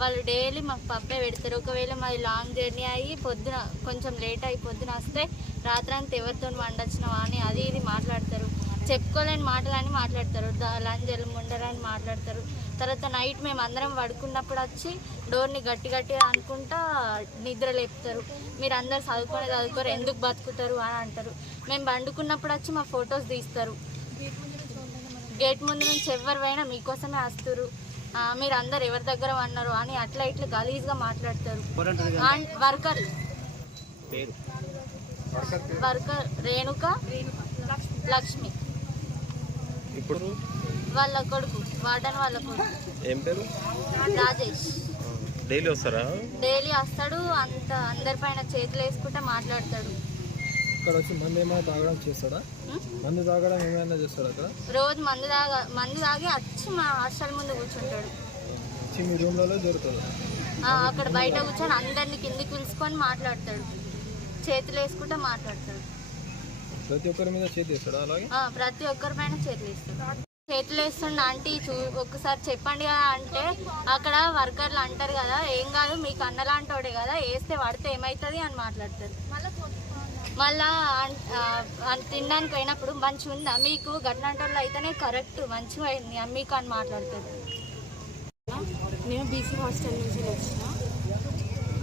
వాళ్ళు డైలీ మాకు పప్పే పెడతారు. ఒకవేళ మాది లాంగ్ జర్నీ అయ్యి పొద్దున కొంచెం లేట్ అయ్యి పొద్దున వస్తే రాత్రంతా ఎవరితో వండొచ్చినావా అని అది ఇది మాట్లాడతారు. చెప్పుకోలేని మాటలని మాట్లాడతారు. లంజలు ముండరని మాట్లాడతారు. తర్వాత నైట్ మేము అందరం పడుకున్నప్పుడు వచ్చి డోర్ని గట్టి గట్టిగా అనుకుంటా నిద్ర లేపుతారు. మీరు అందరు చదువుకోరు, ఎందుకు బతుకుతారు అని అంటారు. మేము పండుకున్నప్పుడు వచ్చి మా ఫొటోస్ తీస్తారు. గేట్ ముందు నుంచి ఎవరు పోయినా మీకోసమే వస్తారు, మీరు అందరు ఎవరి దగ్గర అన్నారు అని అట్లా ఇట్లా గలీజ్గా మాట్లాడతారు. వర్కర్ రేణుక లక్ష్మి, ఇప్పుడు వాళ్ళ కొడుకు వార్డన్ వాళ్ళ కొడుకు. ఏం పేరు? రాజేష్. డైలీ వస్తారా? డైలీ వస్తాడు. అందరి పైన చేతులు వేసుకుంటే మాట్లాడతాడు. ఇక్కడ వచ్చి మందు ఏమైనా తాగడం చేస్తాడా? మందు తాగడం ఏమైనా చేస్తాడు అక్కడ? రోజు మందు తాగి వచ్చి మా హాస్టల్ ముందు కూర్చుంటాడు. మీ రూమ్లలో జరుగుతుంది అక్కడ బయట కూర్చొని అందరిని కిందికి పిలుచుకొని మాట్లాడతాడు. చేతులు వేసుకుంటే మాట్లాడతాడు. ప్రతి ఒక్కరి మీద చేతి వేస్తాడు? అలాగే ప్రతి ఒక్కరి పైన చేతులు వేస్తాడు. చేతులు వేస్తుండ ఆంటీ ఒక్కసారి చెప్పండి కదా అంటే అక్కడ వర్కర్లు అంటారు కదా, ఏం కాదు మీకు అన్నలాంటోడే కదా, వేస్తే పడితే ఏమవుతుంది అని మాట్లాడతారు. మళ్ళా తినడానికి పోయినప్పుడు మంచిగా ఉందా మీకు, గట్లాంటోళ్ళు అయితేనే కరెక్ట్ మంచిగా అయింది మీకు అని మాట్లాడతారు. నేను బీసీ హాస్టల్ నుంచి వచ్చిన.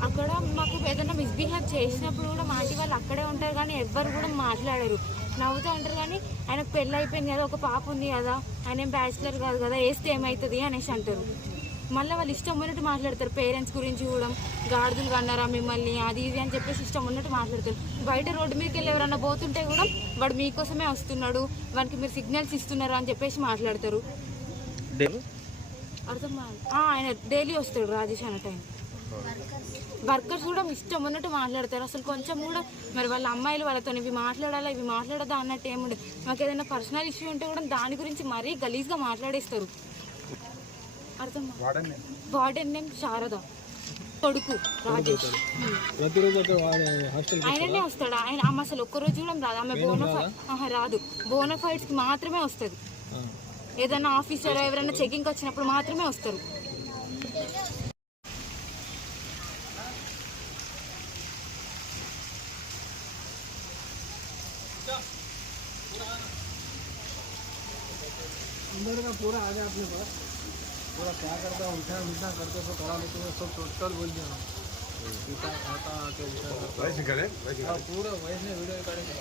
అక్కడ మాకు ఏదైనా మిస్బిహేవ్ చేసినప్పుడు కూడా మా ఆంటీ వాళ్ళు అక్కడే ఉంటారు కానీ ఎవ్వరు కూడా మాట్లాడరు, నవ్వుతూ ఉంటారు. కానీ ఆయనకు పెళ్ళి అయిపోయింది కదా, ఒక పాప ఉంది కదా, ఆయన ఏం బ్యాచిలర్ కాదు కదా, వేస్తే ఏమవుతుంది అనేసి అంటారు. మళ్ళీ వాళ్ళు ఇష్టం ఉన్నట్టు మాట్లాడతారు. పేరెంట్స్ గురించి కూడా గాడిదలు కన్నారా మిమ్మల్ని అది ఇది అని చెప్పేసి ఇష్టం ఉన్నట్టు మాట్లాడతారు. బయట రోడ్డు మీదకి వెళ్ళి ఎవరన్నా పోతుంటే కూడా వాడు మీకోసమే వస్తున్నాడు, వానికి మీరు సిగ్నల్స్ ఇస్తున్నారు అని చెప్పేసి మాట్లాడతారు. అర్థం ఆయన డైలీ వస్తాడు రాజేష్ అన్న టైం. వర్కర్స్ కూడా ఇష్టం ఉన్నట్టు మాట్లాడతారు. అసలు కొంచెం కూడా మరి వాళ్ళ అమ్మాయిలు వాళ్ళతో ఇవి మాట్లాడాలా ఇవి మాట్లాడదా అన్నట్టు ఏముండదు. మాకు ఏదైనా పర్సనల్ ఇష్యూ ఉంటే కూడా దాని గురించి మరీ గలీజ్గా మాట్లాడేస్తారు. అర్థం వార్డెన్ నేమ్ శారద, కొడుకు రాజేష్. ఆయననే వస్తాడు. ఆయన అమ్మ అసలు ఒక్కరోజు కూడా రాదు. ఆమె రాదు, బోనఫైడ్స్కి మాత్రమే వస్తుంది. ఏదైనా ఆఫీసర్ ఎవరైనా చెకింగ్కి వచ్చినప్పుడు మాత్రమే వస్తారు. अंदर का पूरा आ गया अपने पास, पूरा क्या करता उठा उठा करके तो करा लेते हैं सब टोटल बोल दिया उठा खाता आके उठा पूरा वैसे वीडियो करेंगे